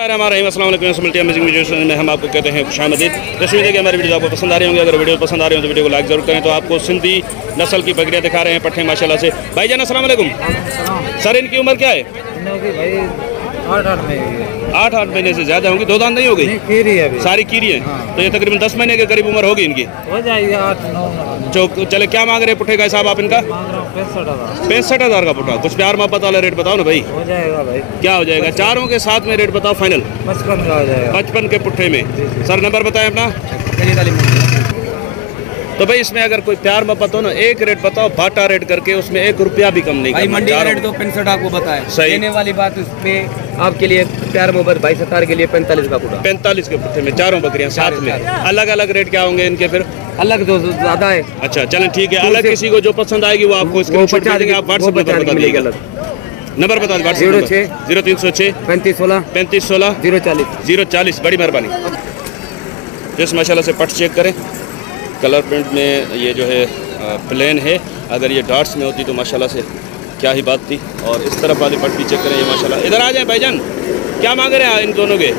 में हम आपको कहते हैं खुशामदीद। तस्वीर देखिए, हमारी वीडियो आपको पसंद आ रही होंगी। अगर वीडियो पसंद आ रही हो तो वीडियो को लाइक जरूर करें। तो आपको सिंधी नस्ल की बकरियां दिखा रहे हैं पट्टे माशाल्लाह से। भाईजान अस्सलाम वालेकुम। सर इनकी उम्र क्या है? 8 महीने से ज़्यादा होंगी। दो दांत नहीं हो गई? सारी कीरी है। तो ये तकरीबन 10 महीने के करीब उम्र होगी इनकी। हो जाएगी 8-9। जो चले क्या मांग रहे पुट्ठे का हिसाब आप इनका? 65,000 का पुट्ठा। कुछ प्यार मोहब्बत वाला रेट बताओ ना भाई। हो जाएगा भाई। क्या हो जाएगा? चारों के साथ में रेट बताओ फाइनल। 55 का हो जाएगा। 55 के पुट्ठे में। सर नंबर बताएं अपना। तो भाई इसमें अगर कोई प्यार मोहब्बत हो ना, एक रेट बताओ बाटा रेट करके, उसमें 1 रुपया भी कम नहीं। भाई मंडी का रेट तो 65 आपको बताया। सही देने वाली बात इसमें आपके लिए प्यार मोहब्बत भाई 70 के लिए 45 का पुट्ठा। 45 के पुट्ठे में चारों बकरियां साथ में। अलग अलग रेट क्या होंगे इनके फिर? अलग तो ज़्यादा है। अच्छा चलें ठीक है। अलग किसी को जो पसंद आएगी वो आपको स्क्रीनशॉट भेजेंगे। आप व्हाट्सएप पर बता दीजिएगा। नंबर बता दीजिए। 0306 3516 3516 040। बड़ी मेहरबानी। जिस माशाल्लाह से पट चेक करें। कलर प्रिंट में ये जो है प्लेन है। अगर ये डॉट्स में होती तो माशाल्लाह से क्या ही बात थी। और इस तरफ वाली पट भी चेक करें। ये माशाल्लाह। इधर आ जाए भाईजान। क्या मांग रहे हैं इन दोनों के?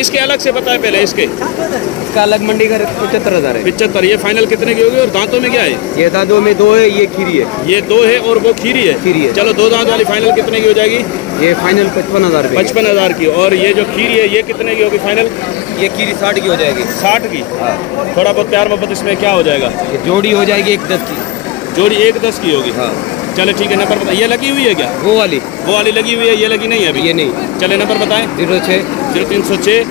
इसके अलग से बताएं पहले। इसका अलग मंडी का 75,000 है। 75। ये फाइनल कितने की होगी? और दांतों में क्या है? ये दांतों में 2 है, ये खीरी है। ये 2 है और वो खीरी है। चलो 2 दांत वाली फाइनल कितने की हो जाएगी? ये फाइनल 55,000। 55,000 की। और ये जो खीरी है ये कितने की होगी फाइनल? ये खीरी 60 की हो जाएगी। 60 की। थोड़ा बहुत प्यार मोहब्बत इसमें क्या हो जाएगा? ये जोड़ी हो जाएगी 110 की। जोड़ी 110 की होगी। हाँ चले ठीक है। नंबर बताइए। ये लगी हुई है क्या? वो वाली लगी हुई है। ये लगी नहीं है अभी? ये नहीं। चले नंबर बताएं। 0306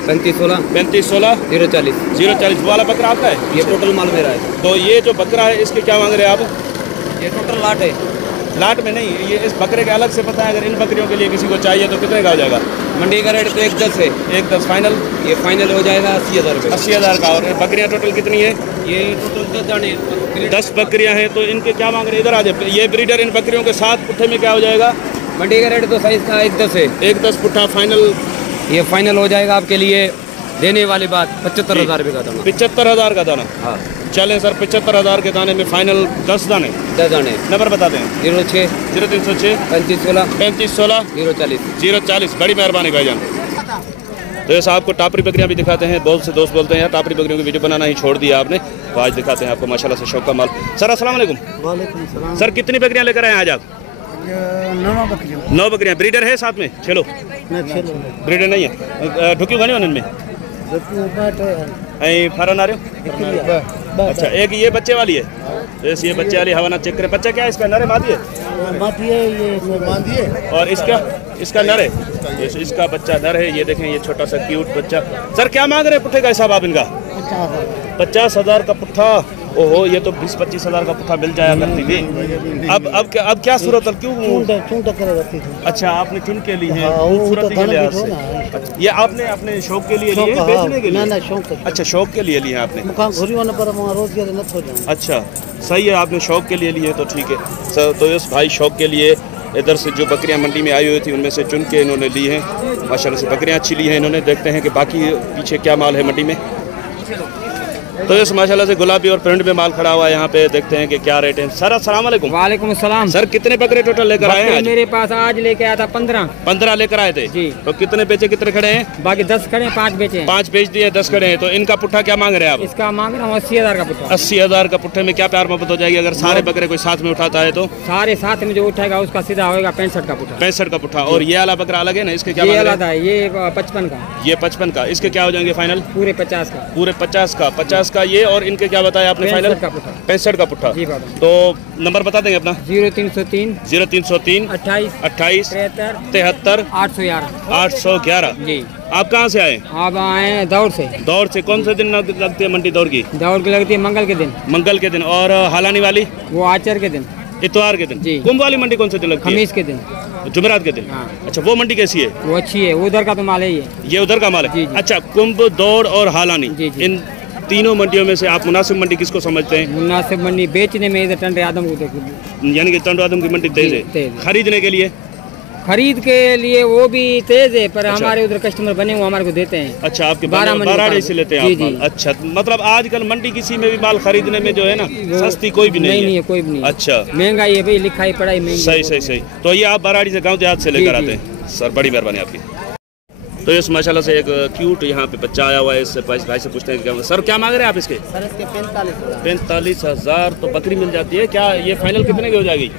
3516 3516 040। वो वाला बकरा आपका है? ये टोटल माल मेरा है। तो ये जो बकरा है इसके क्या मांग रहे हैं आप? ये टोटल लाट है। लाट में नहीं, ये इस बकरे के अलग से पता है। अगर इन बकरियों के लिए किसी को चाहिए तो कितने का हो जाएगा? मंडी का रेट तो 110 है। 110 फाइनल। ये फाइनल हो जाएगा 80,000 रुपये। 80,000 का। और बकरियां टोटल कितनी है? ये टोटल 10 दाने 10 बकरियां हैं। तो इनके क्या मांग रहे हैं? इधर आ जाए। ये ब्रीडर इन बकरियों के साथ पुट्ठे में क्या हो जाएगा? मंडी का रेट तो साइज का 110 है। 110 पुट्ठा फाइनल। ये फाइनल हो जाएगा आपके लिए। देने वाली बात 75,000 रुपये का दाना। 75,000 का दाना। हाँ चलें सर। 75,000 के दाने में फाइनल 10 दाने। 10 दाने। नंबर बता दें। 0306 3516 3516 040। बड़ी मेहरबानी भाईजान। तो ऐसा आपको टापरी बकरियां भी दिखाते हैं। बहुत से दोस्त बोलते हैं यार टापरी बकरियों की वीडियो बनाना ही छोड़ दिया आपने। तो आज दिखाते हैं आपको माशाल्लाह से शौक का माल। सर अस्सलाम वालेकुम। वालेकुम सलाम। सर कितनी बकरियां लेकर आए आज आप? 9 बकरियां। 9 बकरियां। ब्रीडर है साथ में? चलो ब्रीडर नहीं है। ढुकी घनी उनमें फरन आ रहे हो? अच्छा एक ये बच्चे वाली है। तो ये बच्चे वाली हवाना चेक करें। बच्चा क्या है इसका? नर है मादी है? और इसका नर है। इसका बच्चा नर है। ये देखें ये छोटा सा क्यूट बच्चा। सर क्या मांग रहे हैं पुट्ठे का हिसाब आप इनका? 50,000 का पुट्ठा। ओहो ये तो 20-25,000 का पुट्ठा मिल जाया करती थी। अब क्या सूरत है? क्यों? अच्छा आपने चुन के लिए है खूबसूरती के लिहाज से। ये आपने अपने शौक के लिए लिए बेचने के लिए? अच्छा शौक के लिए लिए आपने। अच्छा सही है। आपने शौक के लिए लिए तो ठीक है सर। तो इस भाई शौक के लिए इधर से जो बकरियां मंडी में आई हुई थी उनमें से चुन के इन्होंने ली हैं। माशाल्लाह से बकरियां अच्छी ली हैं इन्होंने। देखते हैं कि बाकी पीछे क्या माल है मंडी में। तो इस माशाल्लाह से गुलाबी और प्रिंट में माल खड़ा हुआ है यहाँ पे। देखते हैं कि क्या रेट है। सर अस्सलाम वालेकुम। वालेकुम सलाम। सर कितने बकरे टोटल लेकर आए हैं? मेरे पास आज लेके आया था 15 लेकर आए थे जी। तो कितने बेचे कितने खड़े हैं? बाकी 10 खड़े हैं, 5 बेचे हैं। 5 बेच दिए, 10 खड़े हैं। तो इनका पुट्ठा क्या मांग रहे हैं आप? इसका मांग रहा हूँ 80,000 का पुट्ठा। 80,000 का पुट्ठे में क्या प्यार मोहब्बत हो जाएगी अगर सारे बकरे कोई साथ में उठाता है तो? सारे साथ में जो उठाएगा उसका सीधा होगा 65 का पुट्ठा। 65 का पुट्ठा। और ये वाला बकरा अलग है ना? इसके क्या? ये अलग है। ये 55 का। ये 55 का। इसके क्या हो जाएंगे फाइनल? पूरे 50 का। पूरे 50 का ये। और इनके क्या बताया आपने फाइनल? 65 का पुट्ठा जी बाबा। तो नंबर बता देंगे अपना। 0303 28 73 811 जी। आप कहाँ से आए? आप आए दौड़ से। कौन से दिन लगती है मंडी दौड़ की? दौड़ की लगती है मंगल के दिन। और हालानी वाली? वो आचर के दिन, इतवार के दिन जी। कुंभ वाली मंडी कौन से दिन लगती है? खमीस के दिन, जुमेरात के दिन। हाँ। अच्छा वो मंडी कैसी है? वो अच्छी है। उधर का तो माल है ये उधर का माल है। अच्छा कुंभ, दौड़ और हालानी, इन तीनों मंडियों में से आप मुनासिब मंडी किसको समझते हैं? मुनासिब मंडी बेचने में इधर टंडे आदम को देखो, यानी कि टंडे आदम की मंडी तेज है। खरीदने के लिए? खरीद के लिए वो भी तेज है पर हमारे उधर कस्टमर बने हुए हमारे को देते हैं। अच्छा आपके बाराड़ी से लेते हैं आप? अच्छा मतलब आजकल मंडी किसी में भी माल खरीदने में जो है ना सस्ती कोई भी नहीं है। कोई भी नहीं। अच्छा महंगाई है भाई, लिखाई पढ़ाई महंगी। सही। तो ये आप बाराड़ी से गाँव देहात से लेकर आते हैं? सर बड़ी मेहरबानी आपकी। तो इस माशाल्लाह से एक क्यूट यहाँ पे बच्चा आया हुआ है। इससे भाई से पूछते हैं क्या सर क्या मांग रहे हैं आप इसके? सर इसके 45,000। 45,000 तो बकरी मिल जाती है क्या? ये फाइनल कितने की हो जाएगी?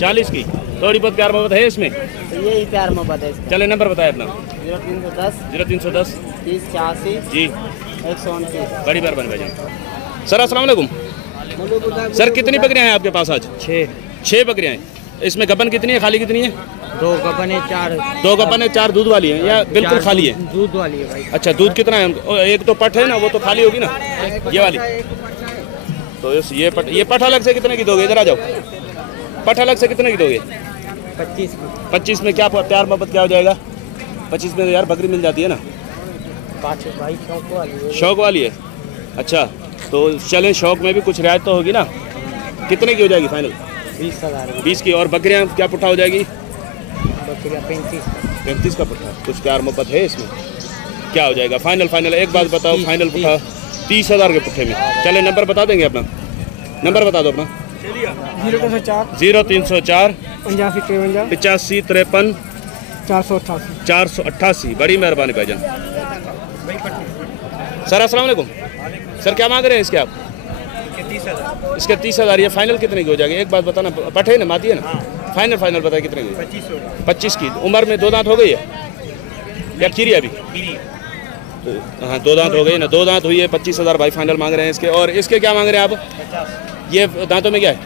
40 की। थोड़ी बहुत प्यार मोहब्बत है इसमें? तो यही प्यार मोहब्बत है इसका। चले नंबर बताए अपना। 0310 30 86 जी 129। बड़ी मेहरबानी भाईजान। सर अस्सलाम वालेकुम। सर कितनी बकरियां हैं आपके पास आज? 6 बकरियां हैं। इसमें गबन कितनी है, खाली कितनी है? 2 गबन है, 4 2 गबन है, 4 दूध वाली है या बिल्कुल खाली है? दूध वाली है भाई। अच्छा दूध कितना है? एक तो पट है ना, वो तो खाली होगी ना, ये वाली। तो ये पट अलग से कितने की दोगे? इधर आ जाओ। पट अलग से कितने की दोगे? 25 25 में क्या प्यार मोहब्बत क्या हो जाएगा? 25 में यार बकरी मिल जाती है ना। 5 भाई शौक वाली है। शौक वाली है। अच्छा तो चलें, शौक में भी कुछ रियायत तो होगी ना। कितने की हो जाएगी फाइनल? 20,000। 20 की। और बकरियां क्या पुट्ठा हो जाएगी? बकरियाँ 35 का पुट्ठा। कुछ प्यार मोहब्बत है इसमें? क्या हो जाएगा फाइनल? एक बात बताओ, फाइनल पुट्ठा 30,000 के पुट्ठे में। चले नंबर बता देंगे अपना, नंबर बता दो अपना। 0304 85 85 53 488। 488। बड़ी मेहरबानी भाईजान। सर अस्सलाम वालेकुम। सर क्या मांग रहे हैं इसके आप? इसके 30,000। ये फाइनल कितने की हो जाएगी? एक बात बताना, पट है ना, माती है ना? फाइनल बताए कितने की? 25 की। उम्र में 2 दांत हो गई है या खीरी अभी? तो हाँ 2 दांत हो गई ना, 2 दांत हुई है। 25,000 भाई फाइनल मांग रहे हैं इसके। और इसके क्या मांग रहे हैं आप? ये दांतों में क्या है?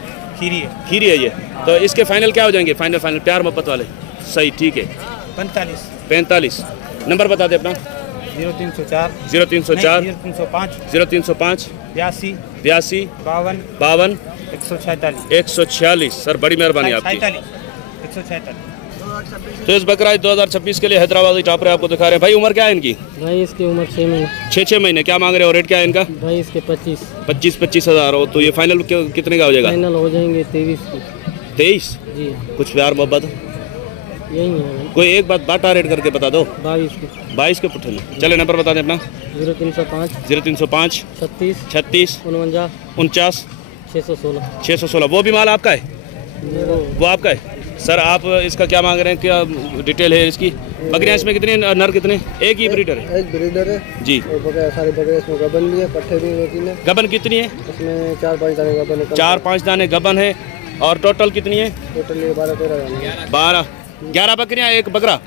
खीरी है ये। तो इसके फाइनल क्या हो जाएंगे? फाइनल प्यार मोहब्बत वाले। सही, ठीक है। 45। नंबर बता दे अपना। 0304 0304 0305 82 52 52 146। 146। सर बड़ी मेहरबानी आपकी। 146। तो इस बकरा 2026 के लिए हैदराबादी टापर आपको दिखा रहे हैं। भाई उम्र क्या है इनकी? भाई इसकी उम्र 6 महीने। 6 महीने। क्या मांग रहे हो? रेट क्या है इनका? भाई इसके 25,000 हो। तो ये फाइनल कितने का हो जाएगा? फाइनल हो जाएंगे 23 की। 23। जी कुछ प्यार मोहब्बत यही है। कोई एक बात बाटा रेट करके बता दो। 22 के पुट्ठे में। चले नंबर बता दें अपना। 0305 0305 36 49 49 49 616। 616। वो भी माल आपका है? वो आपका है। सर आप इसका क्या मांग रहे हैं? क्या डिटेल है इसकी? बकरियां इसमें कितनी हैं? नर कितने? एक ही ब्रीडर है? एक ब्रीडर है जी। और बकरियां सारी बकरियां इसमें गबन भी है, पट्ठे भी है। गबन कितनी है? इसमें 4-5 दाने गबन है। 4-5 दाने गबन है। और टोटल कितनी है? टोटल 12-13 दाने। 11 बकरियां, एक बकरा।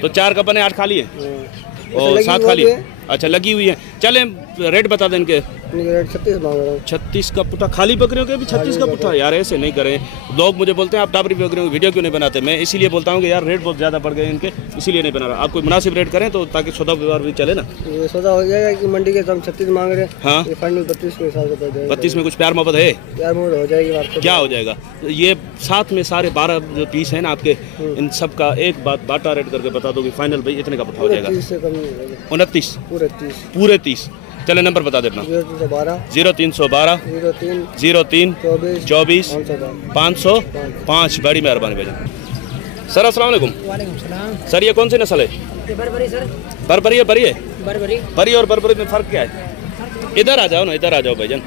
तो 4 गबन है, 8 खाली है और 7 खाली है। अच्छा लगी हुई है। चले रेट बता दें इनके। रेट 36 मांग रहा हूँ। 36 का पुट्ठा। खाली बकरियों के भी 36 का पुट्ठा? यार ऐसे नहीं करें। लोग मुझे बोलते हैं आप टापरी बकरियों की वीडियो क्यों नहीं बनाते? मैं इसीलिए बोलता हूँ कि यार रेट बहुत ज़्यादा बढ़ गए इनके, इसीलिए नहीं बना रहा। आप कोई मुनासिब रेट करें तो ताकि सौदा व्यवहार भी चले ना। ये सौदा हो जाएगा कि मंडी के हम 36 मांग रहे हैं। हाँ ये फाइनल 32 के हिसाब से पड़ जाएगा। 32 में कुछ प्यार मोहब्बत है? प्यार मोहब्बत हो जाएगी। बात क्या हो जाएगा? ये साथ में सारे 12 जो पीस है ना आपके, इन सब का एक बात बाटा रेट करके बता दो कि फाइनल भाई इतने का पुट्ठा हो जाएगा। 30 से कम नहीं होगा। 29 पूरे 30। चले नंबर बता देना। 0312 0312 03 24 505। बड़ी मेहरबानी भाई। सर अस्सलाम वालेकुम। वालेकुम सलाम। सर ये कौन सी नस्ल है? बरबरी सर। बरबरी है? बरबरी बरी और बरबरी में फ़र्क क्या है? इधर आ जाओ ना, इधर आ जाओ भाईजान।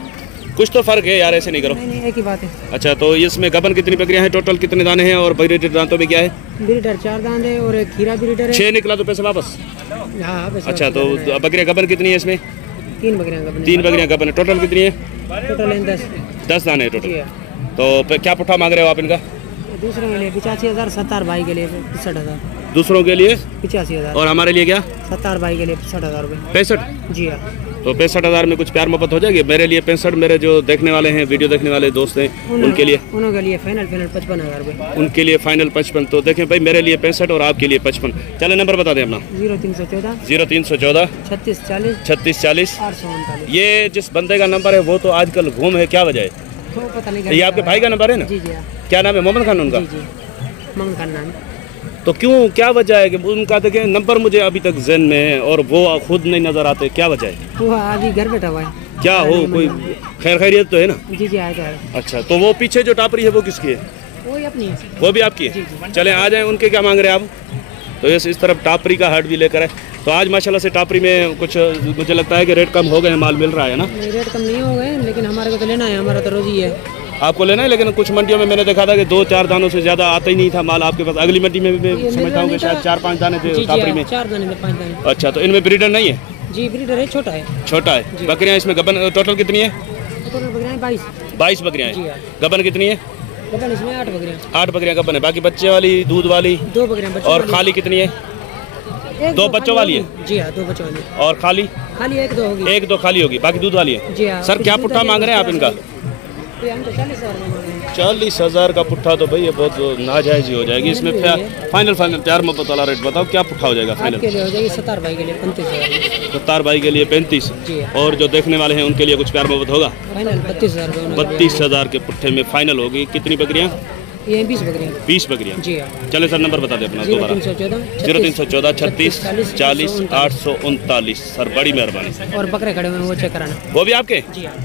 कुछ तो फ़र्क है यार, ऐसे नहीं करो। नहीं एक ही बात है। अच्छा तो इसमें गबन कितनी बकरियां हैं? टोटल कितने दाने हैं? और ब्रीडर दांतों में क्या है? ब्रीडर 4 दांत है और एक खीरा ब्रीडर है। 6 निकला तो पैसे वापस? हाँ बस। अच्छा तो बकरियां गबन कितनी है इसमें? 3 बकरियां गबन। 3 बकरियां गबन है। टोटल कितनी है? टोटल है 10 दाने टोटल। जी। तो क्या पुट्ठा मांग रहे हो आप इनका? दूसरों के लिए 85,000। 70 भाई के लिए 65,000। दूसरों के लिए 85,000। और हमारे लिए क्या? 70 भाई के लिए 65,000 रुपये। 65। जी हाँ। तो 65,000 में कुछ प्यार मोहब्बत हो जाएगी? मेरे लिए 65, मेरे जो देखने वाले हैं, वीडियो देखने वाले दोस्त हैं, उनके लिए? उनके लिए फाइनल 55,000 रुपये। उनके लिए फाइनल 55। तो देखें भाई, मेरे लिए 65 और आपके लिए 55। चले नंबर बता दें अपना। 0314 0314 36 40 36 40। 839। ये जिस बंदे का नंबर है वो तो आजकल घूम है, क्या वजह है? तो पता नहीं। ये आपके भाई का नंबर है ना? जी हाँ। क्या नाम है? मोहम्मद खान उनका? जी मोहम्मद खान नाम। तो क्यों, क्या वजह है कि उनका देखें नंबर मुझे अभी तक ज़हन में है और वो खुद नहीं नज़र आते? क्या वजह है? वो अभी घर बैठा हुआ है। क्या हो, कोई खैरियत तो है ना? जी आया है। अच्छा तो वो पीछे जो टापरी है वो किसकी है? वो ही अपनी है। वो भी आपकी है? चले आ जाएं। उनके क्या मांग रहे हैं आप? तो इस तरफ टापरी का हाट भी लेकर है। तो आज माशाल्लाह से टापरी में कुछ मुझे लगता है कि रेट कम हो गए हैं, माल मिल रहा है ना? नहीं रेट कम नहीं हो गए, लेकिन हमारे को तो लेना है, हमारा तो रोजी है। आपको लेना है, लेकिन कुछ मंडियों में मैंने देखा था कि 2-4 दानों से ज़्यादा आता ही नहीं था माल आपके पास। अगली मंडी में भी मैं समझता हूँ कि शायद 4-5 दाने थे कापरी में। 4 दाने थे, 5 दाने। अच्छा, तो इनमें ब्रीडर नहीं है? जी ब्रीडर है, छोटा है। छोटा है। बकरियाँ इसमें गबन टोटल कितनी है? टोटल बकरियाँ 22 बकरियाँ जी हैं। हाँ। गबन कितनी है? गबन इसमें 8 बकरियाँ। 8 बकरियाँ गबन है। बाकी बच्चे वाली, दूध वाली 2 बकरियाँ बच्चों और वाली। खाली कितनी है? 2 बच्चों वाली है? जी हाँ, 2 बच्चों वाली। और खाली? खाली 1-2 होगी। 1-2 खाली होगी, बाकी दूध वाली है। जी हाँ। सर क्या पुट्ठा मांग रहे हैं आप इनका? ये हम तो 40,000 में मांग रहे हैं। 40,000 का पुट्ठा तो भाई ये बहुत नाजायज ही हो जाएगी। इसमें फाइनल प्यार मोहब्बत वाला रेट बताओ, क्या पुट्ठा हो जाएगा फाइनल? आपके लिए हो जाएगी 70 भाई के लिए 35,000। 70 भाई के लिए 35 जी हाँ। और जो देखने वाले हैं उनके लिए कुछ प्यार मोहब्बत होगा? फाइनल 32,000 रुपये। 32,000 के पुट्ठे में फाइनल होगी। कितनी बकरियाँ? ये 20 बकरियाँ। 20 बकरियाँ। जी हाँ। चले सर नंबर बता दें अपना दोबारा। 0314 36 40 839। सर बड़ी मेहरबानी। और बकरे खड़े हुए हैं वो चेक कराना। वो भी आपके? जी हाँ।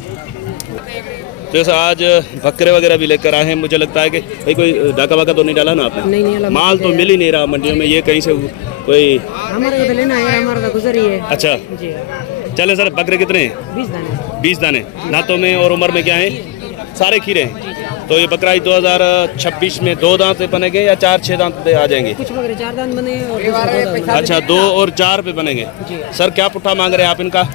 तो सर आज बकरे वगैरह भी लेकर आए हैं। मुझे लगता है कि भाई कोई डाका वाका तो नहीं डाला ना आपने? नहीं नहीं, माल तो मिल ही नहीं रहा मंडियों में, ये कहीं से कोई? हमारे को तो लेना है, हमारा तो गुजर ही है। अच्छा जी हाँ। चले सर, बकरे कितने हैं? 20 दाने। 20 दाने। नातों में और उम्र में क्या है? सारे खीरे हैं। तो ये बकरा 2026 में 2 दांत बनेंगे या 4-6 दांत पे आ जाएंगे? कुछ बकरे 4 दांत बने हैं और दूसरे 2 दांत। अच्छा, 2 और 4 पे बनेंगे। जी। सर क्या पुट्ठा मांग रहे हैं आप इनका?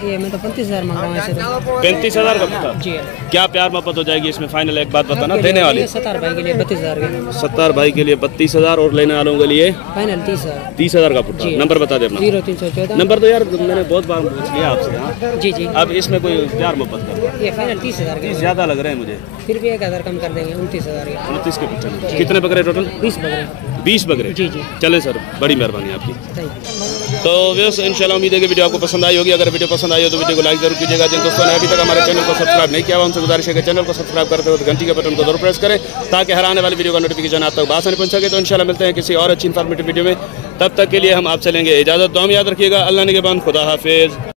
ये मैं तो 35,000 मांग रहा हूँ ऐसे तो। 35,000 का पुट्ठा? जी हाँ। क्या प्यार मोहब्बत हो जाएगी इसमें फाइनल? एक बात बताना देने वाले। 70 भाई के लिए 32,000 के। 70 भाई के लिए 32,000 और लेने वालों के लिए फाइनल 30,000। 30,000 का पुट्ठा। जी। नंबर बता दे अपना। 0314। नंबर तो यार मैंने बहुत बार पूछ लिया आपसे। हाँ, जी जी। अब इसमें कोई प्यार मोहब्बत कर, ये फाइनल 30,000 के। ज़्यादा लग रहे हैं मुझे। फिर भी 1,000 कम कर देंगे, 29,000 के। 29 के पुट्ठे में कितने बकरे टोटल? 20 बकरे। 20 बकरे। जी जी। चले सर, बड़ी मेहरबानी आपकी। Thank you. तो व्यवस्था इंशाल्लाह उम्मीद है कि वीडियो आपको पसंद आई होगी। अगर वीडियो पसंद आई हो तो वीडियो को लाइक जरूर कीजिएगा। जिन दोस्तों ने अभी तक हमारे चैनल को सब्सक्राइब नहीं किया हुआ उनसे गुजारिश है कि चैनल को सब्सक्राइब करते वक्त घंटी के बटन को जरूर प्रेस करें ताकि हर आने वाली वीडियो का नोटिफिकेशन आप तक आसानी पहुंच सके। तो इंशाल्लाह मिलते हैं किसी और अच्छी इन्फॉर्मेटिव वीडियो में। तब तक के लिए हम आपसे लेंगे इजाज़त। दुआ में याद रखिएगा। अल्लाह निगहबान, खुदा हाफिज़।